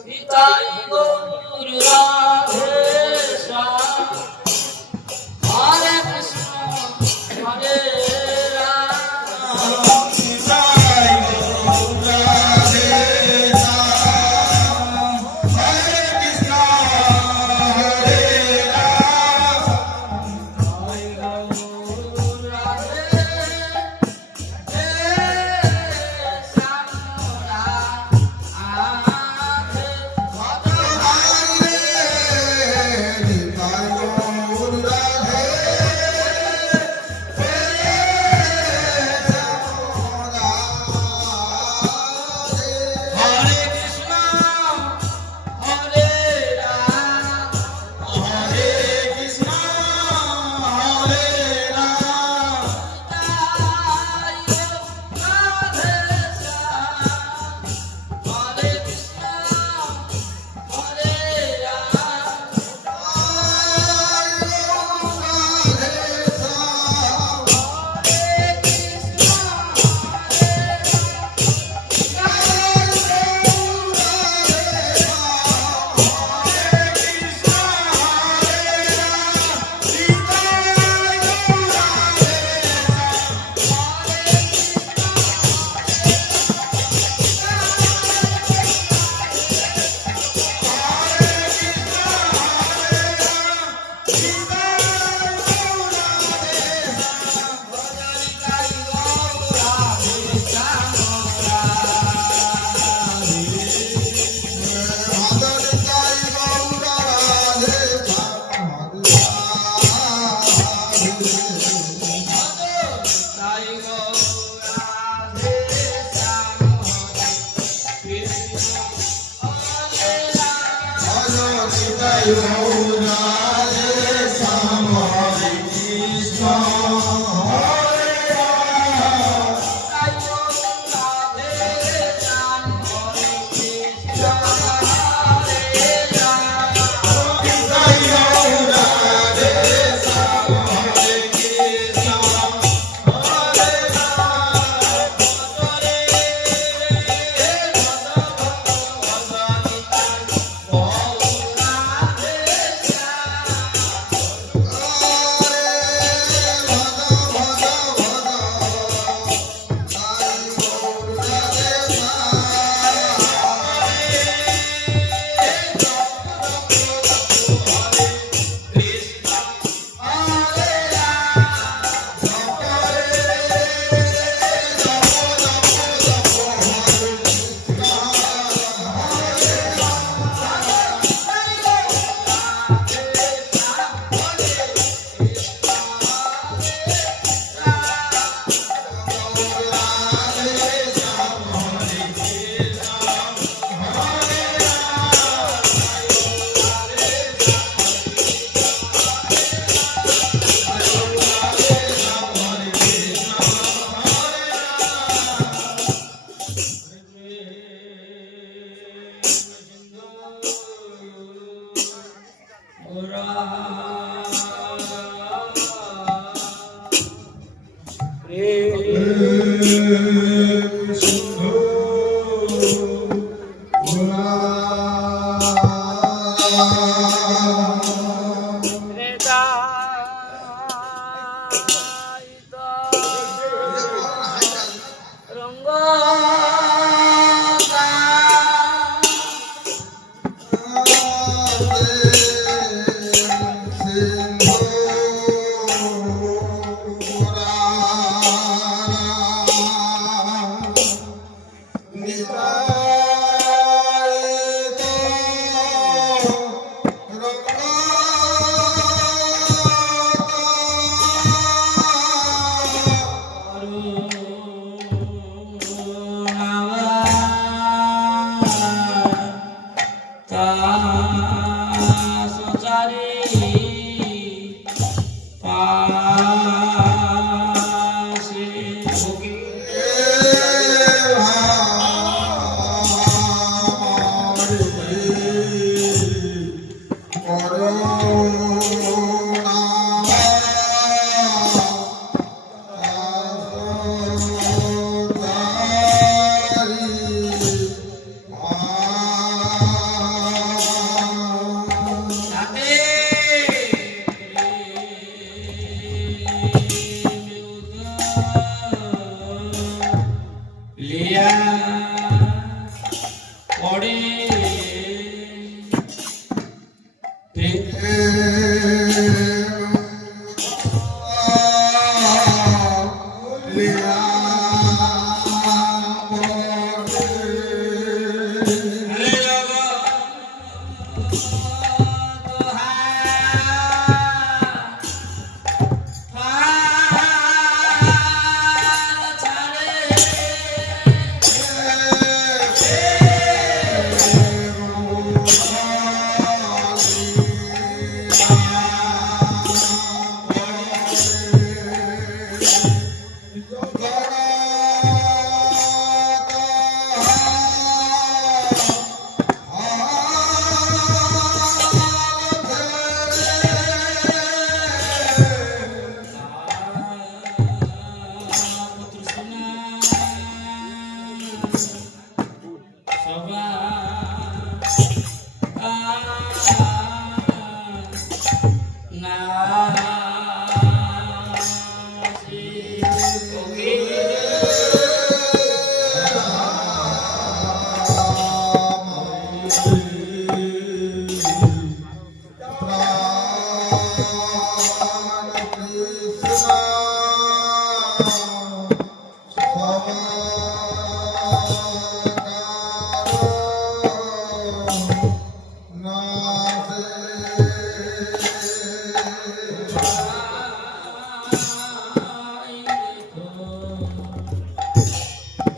পিতাই গৌর রাধে শ্যাম হরে কৃষ্ণ হরে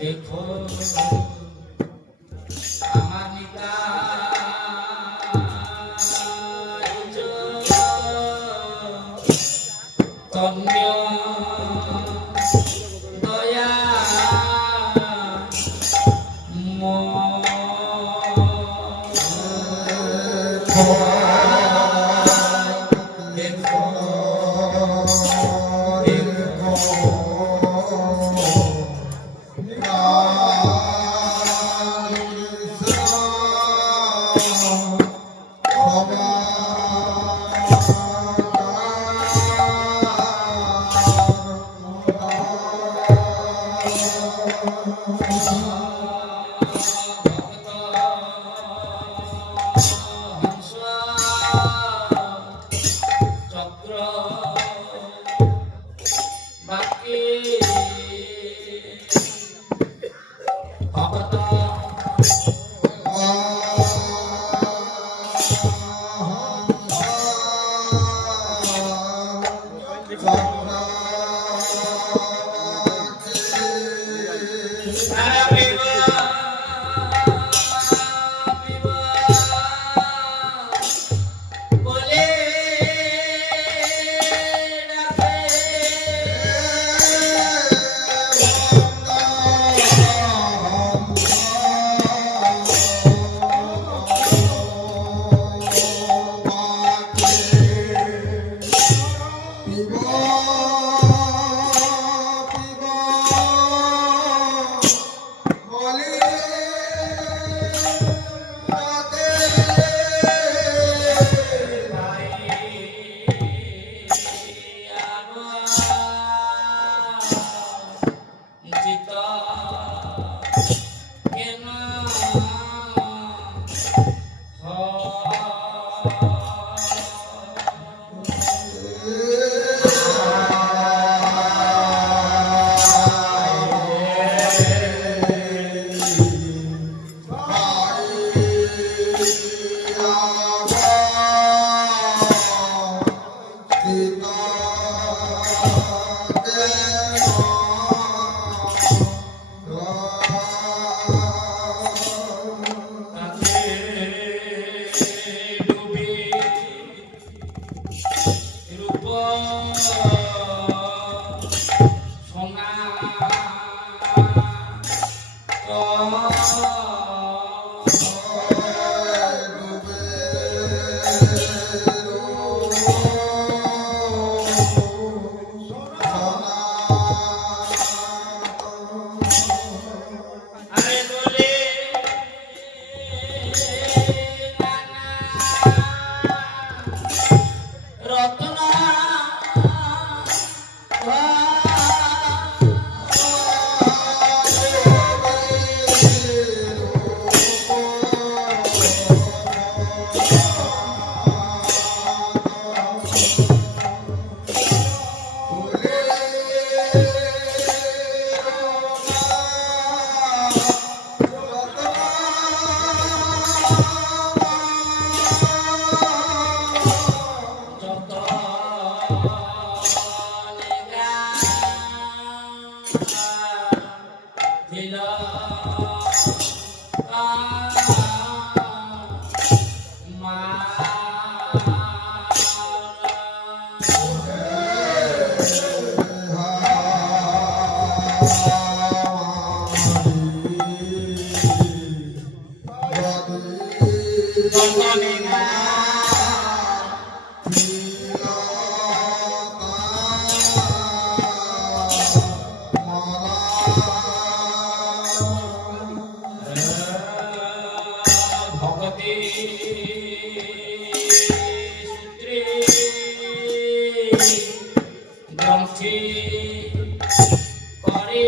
দেখো আমার নিতাই তন্য দয়া দেখো ভক্ত হংস জননী না ভগতি সূত্রে গ্রন্থি করে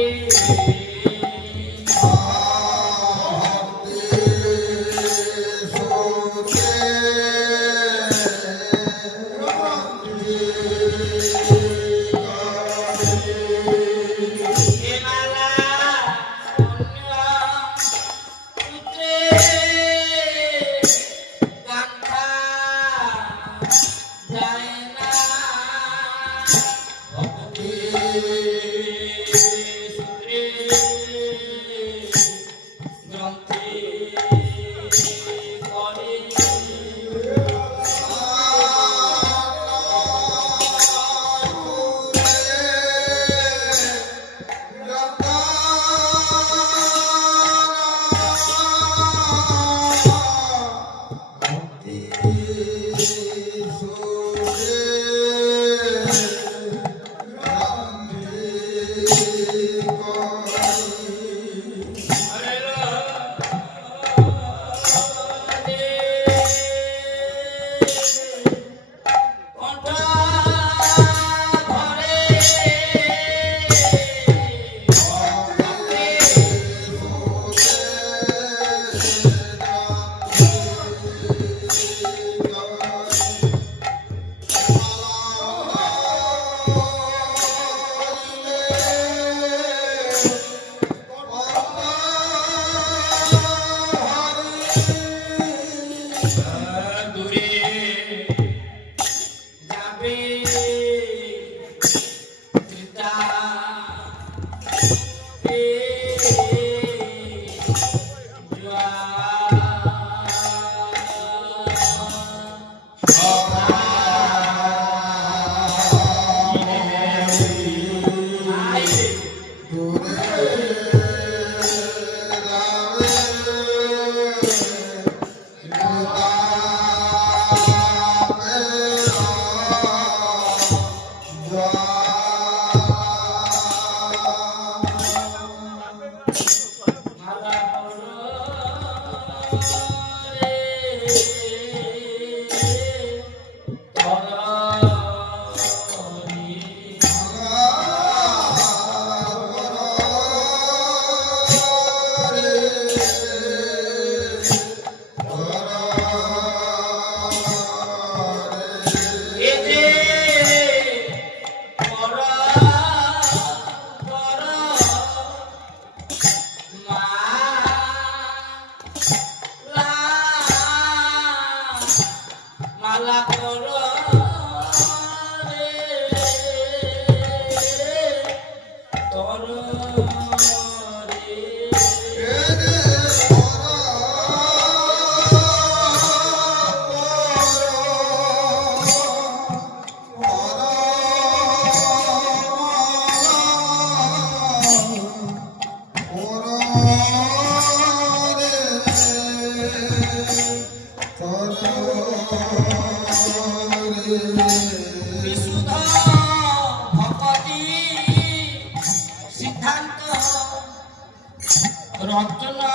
রচনা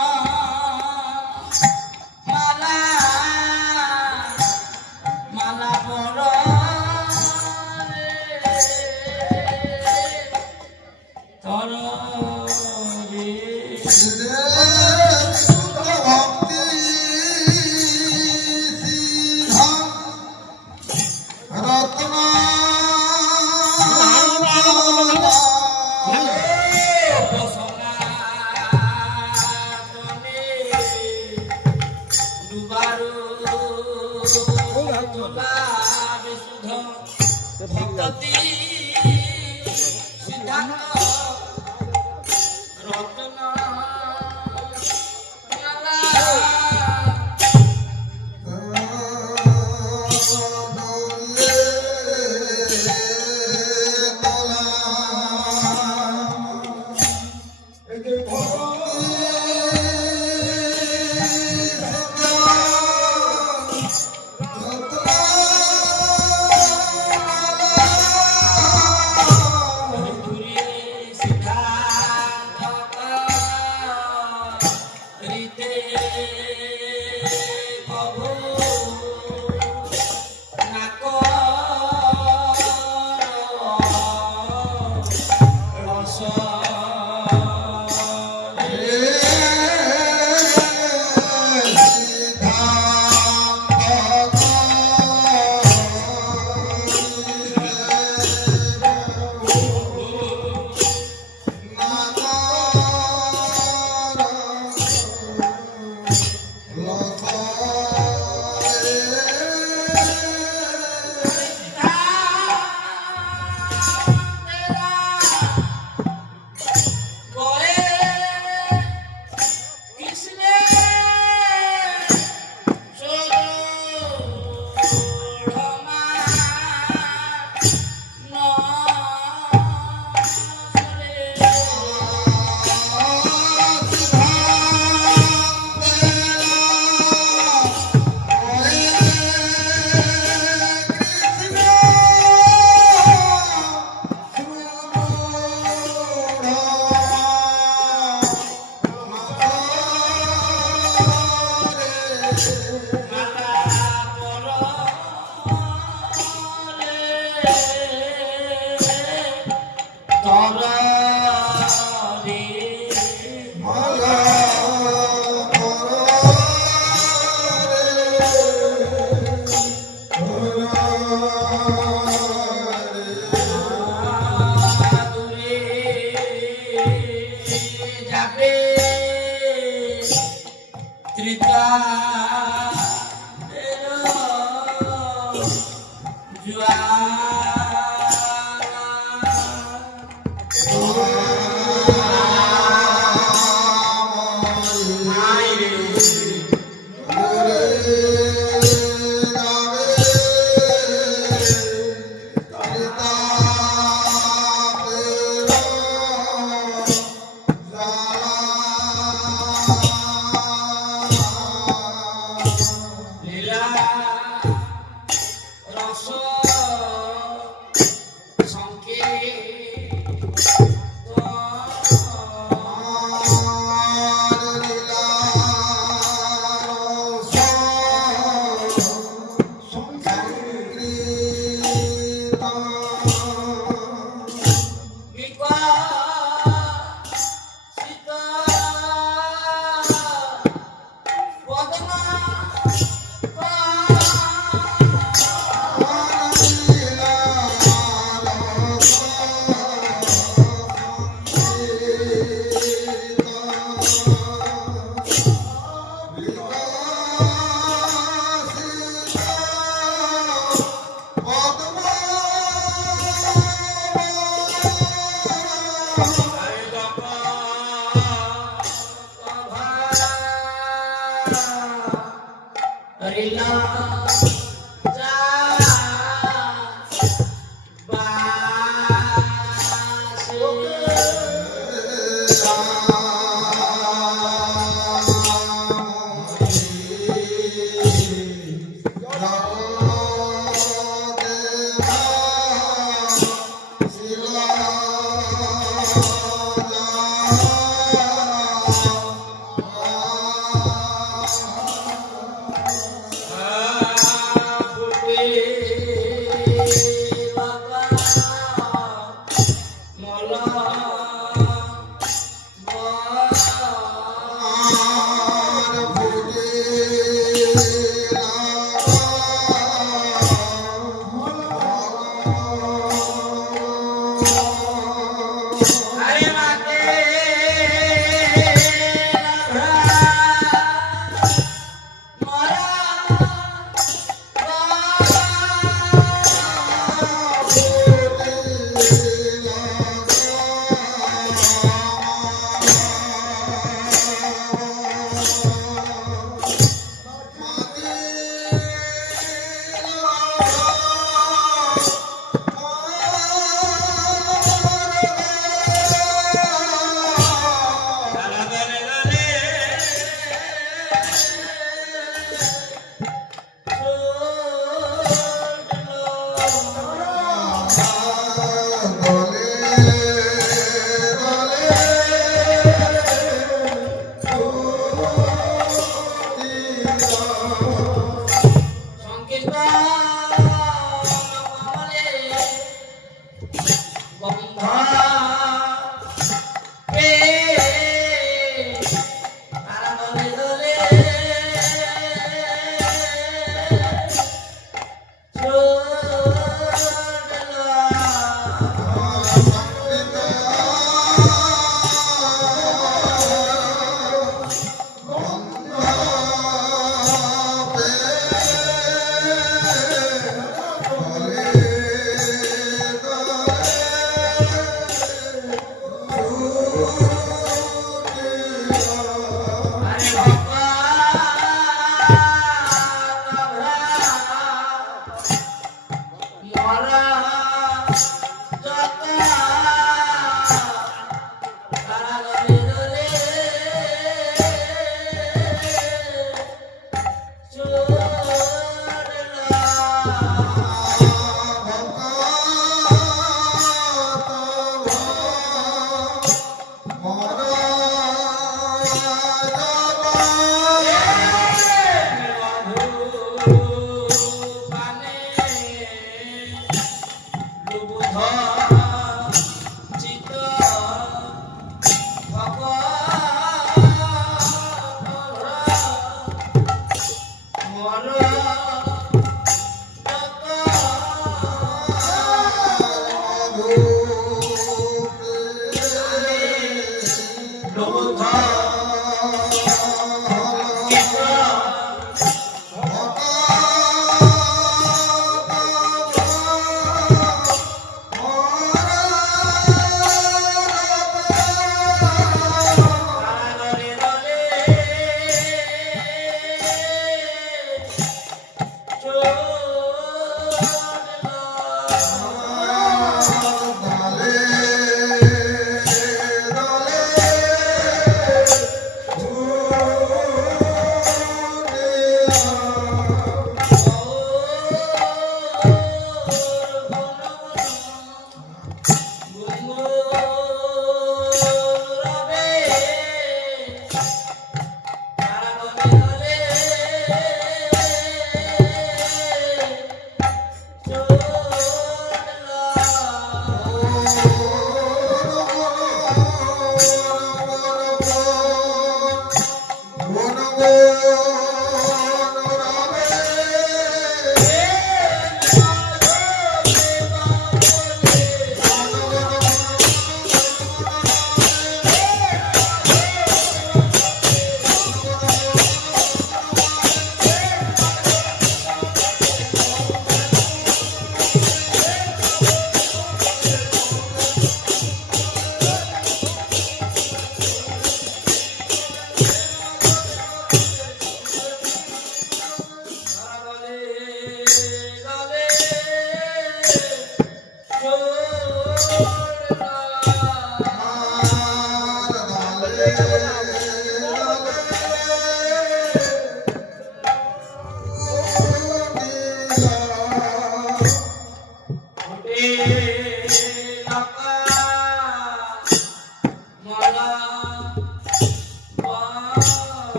মালা মালা বড় তর ভক্তি রত্না ভক্তি সিদ্ধান্ত রত্না প্রভু নাক রস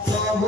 প্রভুর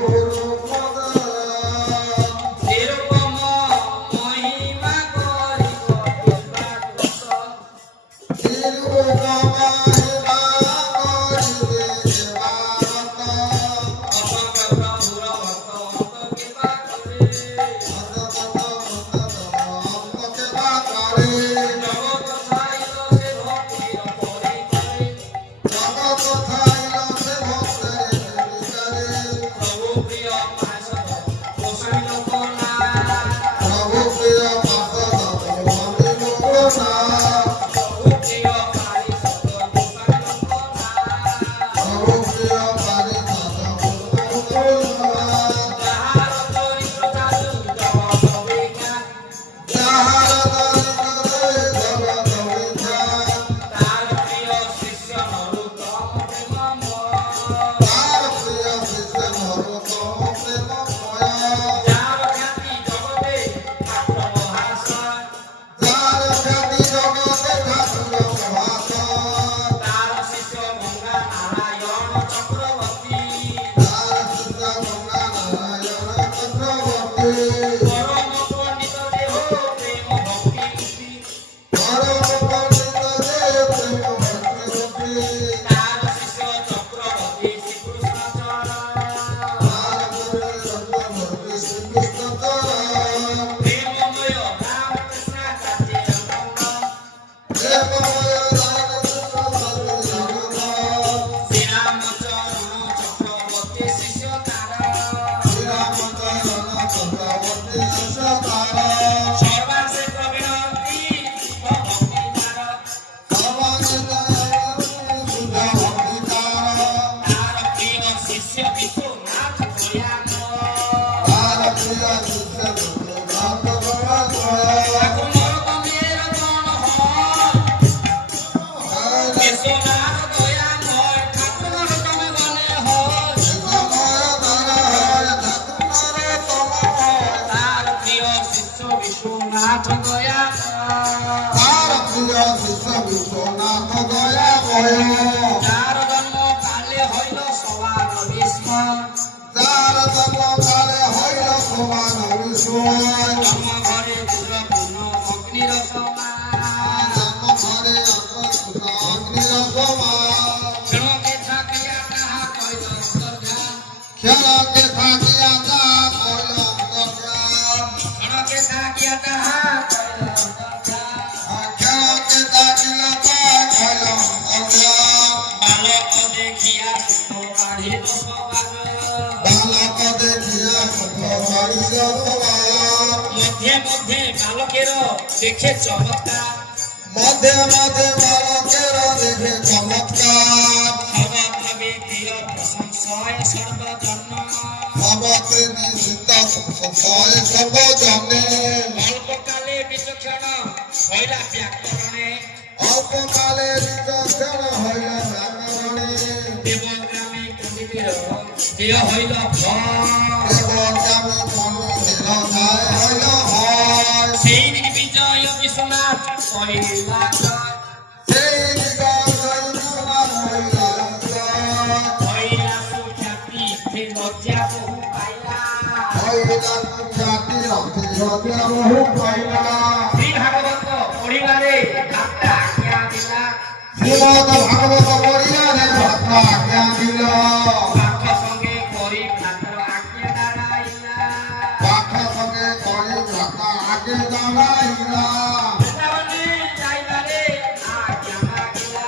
শিষ্য বিশ্বনাথ দয়াল তার প্রিয় শিষ্য বিশ্বনাথ দয়াল ঠাকুর মরকমের গণ হয় বিশ্বনাথ দয়াল হয় ঠাকুর মরকমে গণে হয় তার প্রিয় শিষ্য বিশ্বনাথ দয়াল তার প্রিয় শিষ্য বিশ্বনাথ দয়াল যার জন্ম কালে হইল সবার বিস্ময় যার জন্মকালে হইল সমান বিস্ময় জন্ম ঘরে দুর্গুণ অগ্নির সমান জন্ম ঘরে অগ্নির সমান ক্ষণকে থাকিয়া তাহা কইল অন্তর্ধান খেলাকে থাকিয়া যা কইল অন্তর্যান ক্ষণকে থাকিয়া তাহা কইল অন্তর্ধান খেলাকে থাকিয়া যা কইল অন্তর্যান বালক দেখিয়া সুখ বাঢ়িল সবার বালক দেখিয়া সুখ বাড়িল সবার মধ্যে মধ্যে বালকের দেখে চমৎকার মধ্যে মধ্যে বালকের দেখে চমৎকার স্বভাবে প্রিয় প্রশংসয় সর্বজন্য সবত্রে নিষিদ্ধ সংশয় সর্বজনে অল্পকালে বিচক্ষণ হইলা ব্যাকরণে অল্পকালে বিচক্ষণ হইল ব্যাকরণে দেবগ্রামে পণ্ডিতের দেহ হইল ভয় দেবগ্রামে পণ্ডিতের জয় হইল হয় সেই বিজয় বিশ্বনাথ কহিলা জয়। সেই দিগন্ত বিশ্বনাথ হইল জয় হইলা সুখ্যাতি হে লজ্জা বহু পাইলা হইলা সুখ্যাতি অতি লজ্জা বহু পাইলা শ্রী ভাগবত পরিবারে একটা আজ্ঞা দিলা শ্রীমদ ভাগবত পরিবারে ভক্ত আজ্ঞা দিল পাঠ সঙ্গে করি ভ্রাতর আজ্ঞা দাঁড়াইলা পাঠ সঙ্গে করি ভক্ত আগে দাঁড়াইলা বৃন্দাবনে যাইবারে আজ্ঞা মাগিলা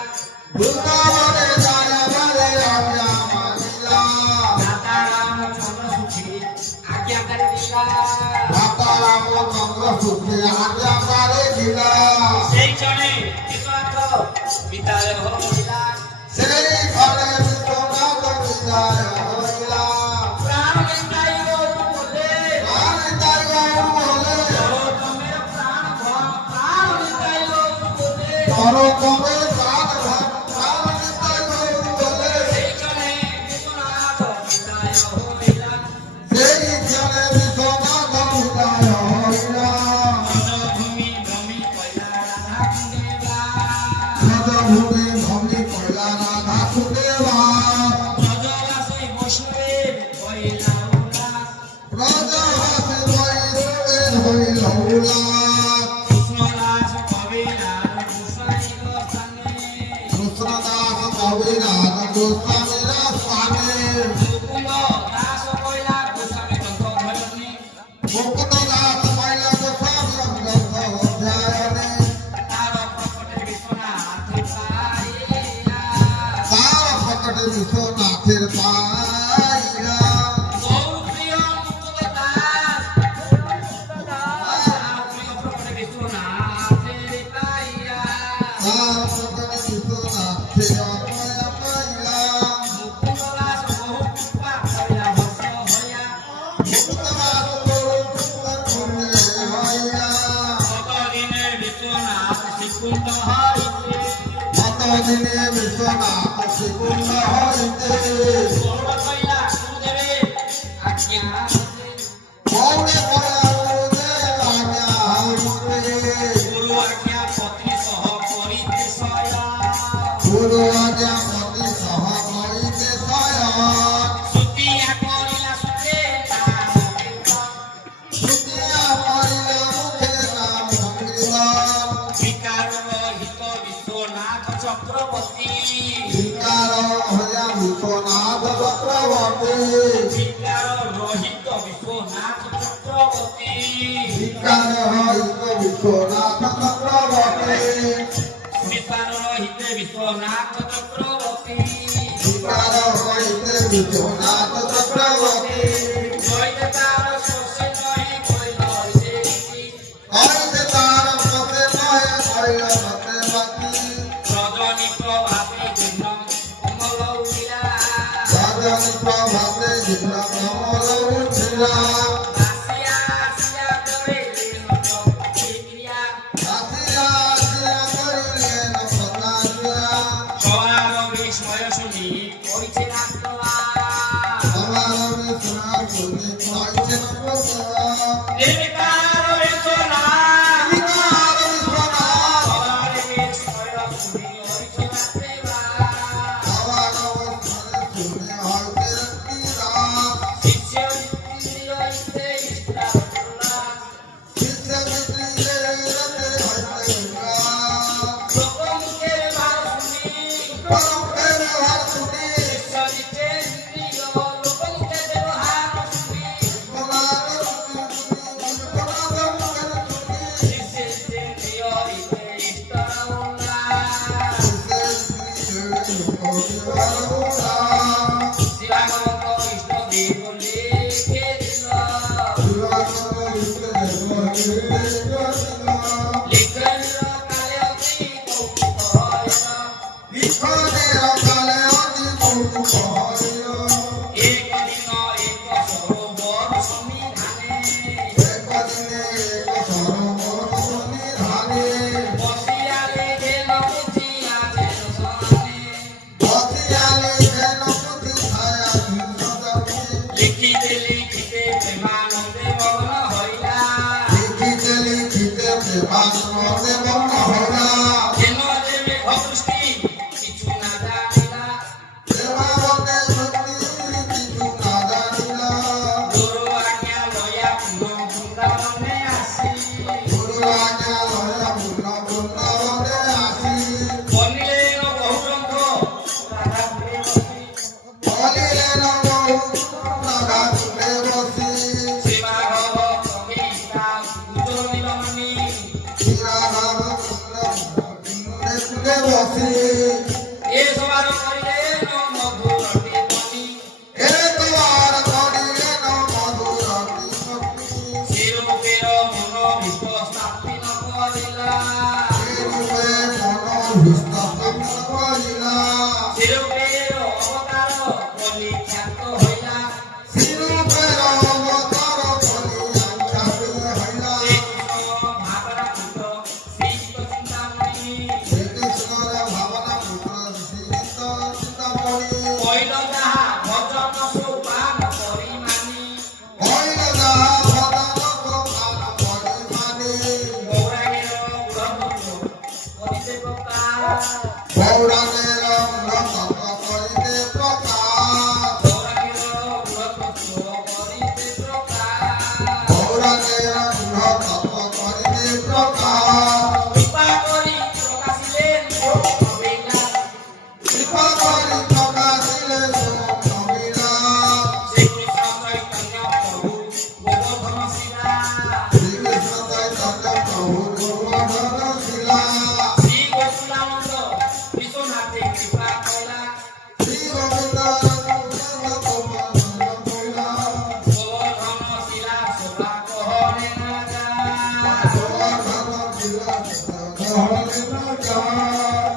বৃন্দাবনে যাইবারে আজ্ঞা মাগিলা দাদা রামচন্দ্র সুখী আজ্ঞাকারী দিলা মাতা রামচন্দ্র সুখী আজ্ঞাকারে দিলা সেই ক্ষণে বিশ্বনাথ বিদায় হইলা সেই ঘরে বিশ্বনাথ বিদায় হইলা প্রাণ নিতাই গৌর বলে আমি তাই গৌর বলে গৌতমের প্রাণ ধন প্রাণ নিতাই গৌর বলে পরকমে প্রাণ ধন প্রাণ নিতাই গৌর বলে সেই ক্ষণে বিশ্বনাথ বিদায় হইলা সেই ঘরে বিশ্বনাথ বিদায় হইলা ভূমি ভূমি কইলা রাধা কুন্দেবা রাজভূমি ভূমি কইলা রাধা সুদেবা ব্রজবাসী বৈষ্ণবের কইলা উল্লাস রাজহাসে বৈষ্ণবের হইল উল্লাস কৃষ্ণদাস কবিরাজ গোসাই গোস্বামী কৃষ্ণদাস কবিরাজ গোস্বামীর স্বামী মুকুন্দ দাস কইলা গোস্বামী গ্রন্থ ধরণী মুকুন্দ দাস কইলা গোস্বামী গ্রন্থ অধ্যায়নে তার প্রকটে বিশ্বনাথ পাইলা তার প্রকটে বিশ্বনাথের পাইলা গৌর প্রিয় মুকুন্দ দাস তার প্রিয় প্রকটে বিশ্বনাথের পাইলা তার প্রকটে বিশ্বনাথের পাইলা মুকুন্দ দাস বহু কৃপা কইলা হর্ষ হইয়া মুকুন্দ দাস করিলে হইয়া কতদিনে বিশ্বনাথ শ্রীকুণ্ড হইতে কতদিনে বিশ্বনাথ শ্রীকুণ্ড হইতে গৌর কইলা গুরুদেবে আজ্ঞা হইতে গৌরে কয়া আজ্ঞা হইতে গুরু আজ্ঞা পত্নী সহ করিতে সয়া গুরু আজ্ঞা পতি সহ করিতে শয়ন সুতিয়া করিলা সুখে তার কীর্তন শ্রুতিয়া পড়িলা মুখে নাম সংকীর্তন বিকার রহিত বিশ্বনাথ চক্রবর্তী ভিকার হইয়া বিশ্বনাথ চক্রবর্তী বিকার রহিত বিশ্বনাথ চক্রবর্তী ভিকার হইত বিশ্বনাথ চক্রবর্তী বিকার রহিতে বিশ্বনাথ চক্রবর্তী ভিকার হইতে বিশ্বনাথ চক্রবর্তী জয়তে তার সর্ষে নহি কইল হইতে হইতে তার পথে নহে হইল সতে বাকি রজনী প্রভাতে জন্য কমল উঠিলা রাজনী প্রভাতে জিলা কমল উঠিলা আসিয়া আসিয়া করিলেন প্রতিক্রিয়া আসিয়া আসিয়া করিলেন প্রতিক্রিয়া সবার বিস্ময় শুনি কইছে ডাক্তার আমার বিষ্ণু শুনি কইছেন প্রভা নির্বিকার বেদনা বিকার বিশ্বনা সবার বিস্ময় শুনি কইছে ডাক্তার আমার শুনি হইতে রক্তিরা শিষ্য নিত্যইতে ইষ্টাপুল্লা শিষ্য মিত্রিলে রতে হইতে উগা লোকমুখের ভার শুনি পরমের হার শুনি শিষ্য নিত্যে ইন্দ্রিয় লোকমুখের ব্যবহার শুনি তোমার শুনি তোমার মুখের শুনি শিষ্য ইন্দ্রিয় ইতে ইষ্টাপুল্লা শিবাগত কৃষ্ণদেব লিখে দিল লিখে দিল কালে অতি কৌতুক হইল এক দিন এক সরোবর সন্নিধানে বসিয়ালে গেল বুঝিয়া যেন সনে লিখিতে লিখিতে প্রেমানন্দে মগ্ন হইলা যেন দেবে ভক্তি কিছু না জানিলা গুরু আজ্ঞা লয়া পুনঃ বৃন্দাবনে আসি বনিলেন বহু গ্রন্থ রাধা প্রিয় শিবাগত গীতা পুজো নিলমণি এ সবার করিলেন মধুর টিপ্পণী শিরূপের মন বিষ্ট স্থাপিত করিলা শিরূপের অবতার বলি খ্যাত হইলা ভাবনা পুত্র শ্রীকৃষ্ণ চিন্তামণি কইল যাহা ভজন সোপান পরিমাণী গৌরাঙ্গের গুণপুত্র করিতে প্রকাশ গৌরাঙ্গের করিতে প্রকাশ গৌরাঙ্গের গুণপুত্র করিতে প্রকাশ গৌরাঙ্গের করিতে প্রকাশ কৃপা করি প্রকাশিলেন অবিলা কৃপা করি প্রকাশিলে সুখমিলা শ্রীকৃষ্ণ চৈতন্য প্রভু গোবর্ধন শিলা শ্রীকৃষ্ণ চৈতন্য প্রভু গোবর্ধন শিলা শ্রী গোকুলানন্দ বিশ্বনাথে কৃপা কইলা শ্রী গোবিন্দ গোবর্ধন কইলা গোবর্ধন শিলা শোভা কহনে না যায় গোবর্ধন শিলা গহনে না যায়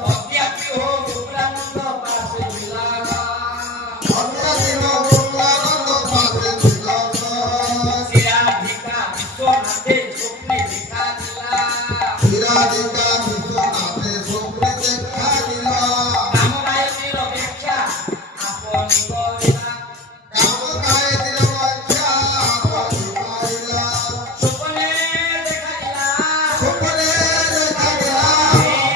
অজ্ঞাতি হো গোকুলানন্দ পাশে বিলাগা অজ্ঞাতির গোকুলানন্দ পাশে শিলা শিরাধিকা বিশ্বনাথে স্বপ্নে দেখা দিলা শিরাধিকা বিশ্বনাথে স্বপ্নে দেখা দিলা রামবায়ুর ব্যাখ্যা আপনি করিলা কামকায়ের বাচ্চা আপনি কইলা স্বপ্নে দেখা দিলা স্বপ্নে দেখা দিলা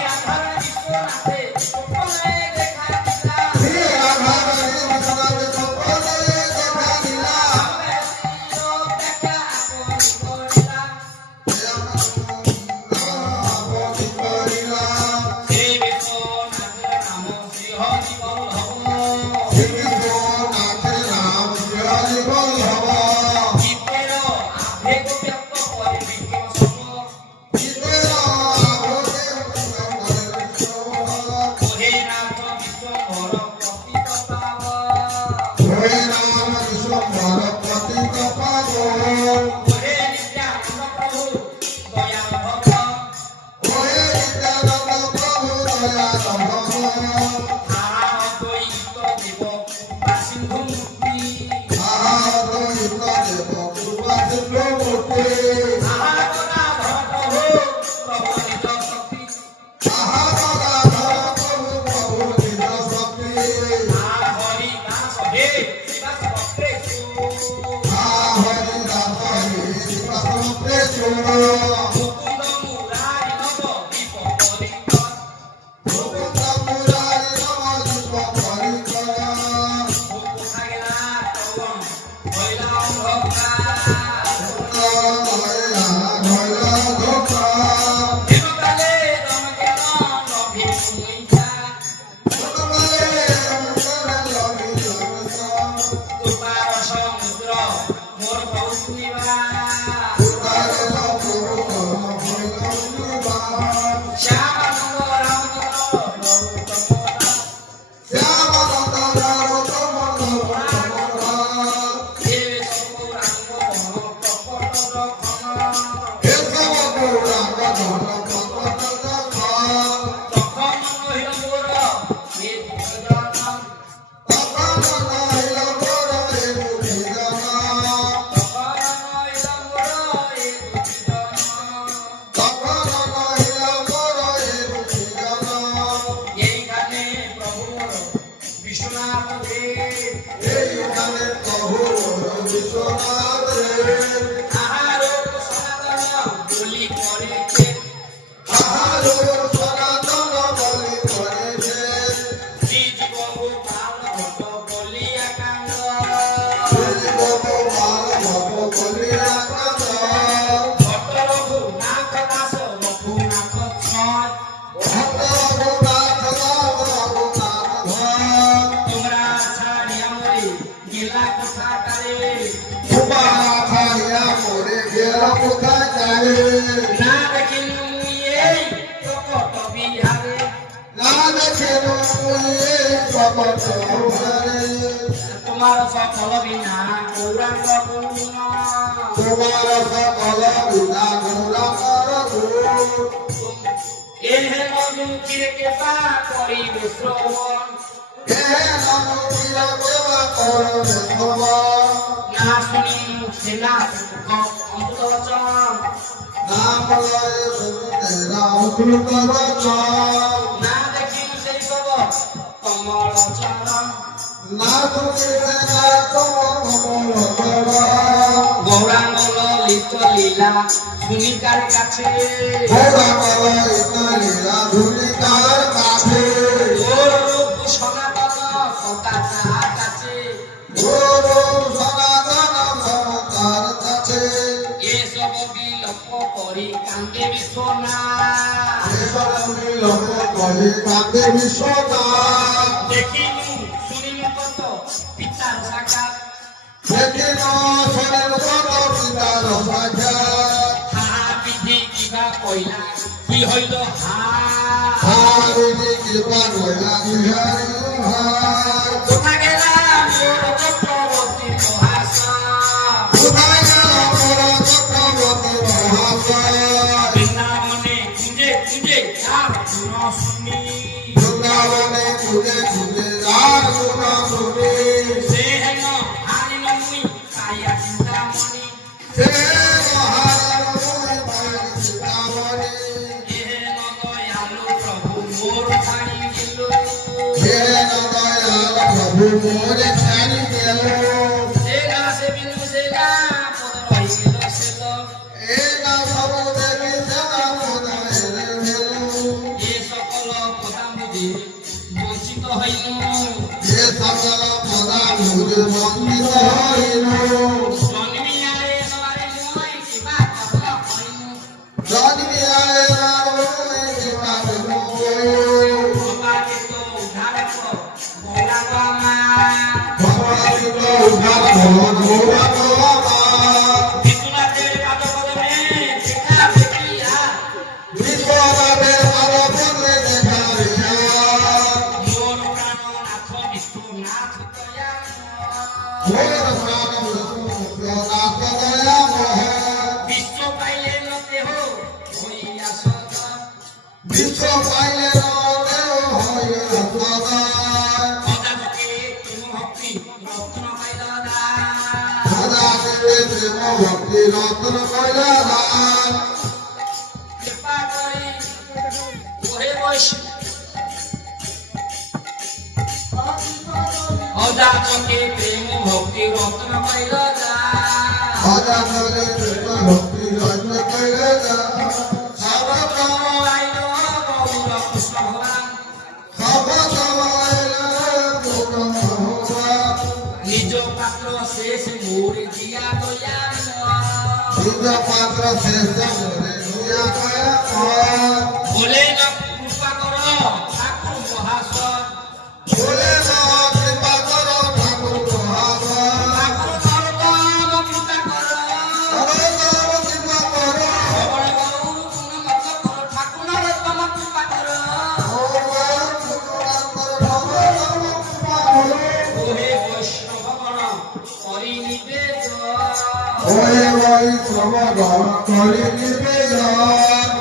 রাধার বিশ্বনাথে স্বপ্নে দেখা দিলা শ্রী রাধারানী বিশ্বনাথে স্বপ্নে দেখা দিলা রামবায়ুর ব্যাখ্যা আপনি করিলা আপনি কইলা শ্রী বিশ্বনাথের নাম শ্রী হরি বল্লভ শ্রী বিশ্বনাথের নাম শ্রী হরি বল্লভ জীবের আবেগ ব্যক্ত করে বিক্রম সব জীবের আভোগে ওহে নাথ বিশ্বম্ভর প্রতীত পাব হয়ে রাম বিশ্বম্ভর পতিত পাবন ওহে নিত্যানন্দ প্রভু দয়াল ভক্ত হয়ে নিত্যানন্দ প্রভু দয়াল ভগবান তারা অদ্বৈত দেব কৃপা সিন্ধু মূর্তি তোমার সমুদ্র মোর পৌঁছিবা উদারে প্রভু তম হইল নিবাস শ্যাম রামচন্দ্র শ্যামানন্দ নরোত্তম নরোত্তম কেশব গৌরাঙ্গ ধন প্রকট দখন তখন নহিল মোর এ দুঃখজন তখন নহিল মোর এ দুঃখজন এইখানে প্রভুর বিশ্বনাথ দেব এইখানে প্রভু বিশ্বনাথ দেব আহার সনাতন বলি করেছে আহার সনাতন বলি করেছে শ্রীজ বহু কাল ঘট বলিয়া কাণ্ড ভট্ট রঘুনাথ দাস রঘুনাথ ছয় তোমরা ছাড়িয়া মরে গেলা কোথাকারে না দেখিনু এই প্রকট বিহারে তোমার সকল বিনা গৌরাঙ্গ গুণ এহে মধু চিরে কেপা করিবে শ্রবণ না শুনি সেনা অমৃতচন না দেখিনু সেই সব কমল চরণ গৌরাঙ্গ ললিত লীলা শুনিকার কাছে ওর রূপ সনাতন সদা তাহার কাছে এসব বিলোপ করি কান্দে বিশ্বনাথ দেখিনু শুনিনু কত পিতার সাক্ষাৎ তাহা বিধি কিবা কইলা কি হইল হা কোথা গেলা মোর চক্রবর্তী মহাশয় বৃন্দাবনে খুঁজে খুঁজে তার গুণ শুনি সে হেন হারিল মুই পাইয়া চিন্তামণি এহে নদয়ালু প্রভু মোর ছাড়ি গেল সেগা সে বিন্দু সেগা পদ রহিল সেল এ সকল পদাম্বুজে বঞ্চিত হইল জন্মিয়ারে নরে মই কিবা কবল হইনু ভবাকে তো উদ্ধার কর গৌরাঙ্গ বিশ্বনাথের পাদ পদমে দেখা দেখিয়া মোর প্রাণনাথ বিশ্বনাথ দয়াময় বিশ্ব পাইলে নতে হো হইয়া সত বিশ্ব পাইলে পদাবকে তুমি ভক্তি রত্ন পাইল ভক্তি রত্ন কইলা কৃপা করি ওহে বৈষ্ণব অজাতকে প্রেম ভক্তি রত্ন পাইল ভক্তি রত্ন কইলা সর্বপ্রমাইল গৌর কৃষ্ণ ভগবান নিজ পাত্র শেষ মোর দিয়া দয়াল পাত্র শেষ বলে না কৃপা কর ঠাকুর মহাশয় কৃপা করো ঠাকুর মহাশয় করি নিবেদন ওই বৈষ্ণব গণ করি নিবেদন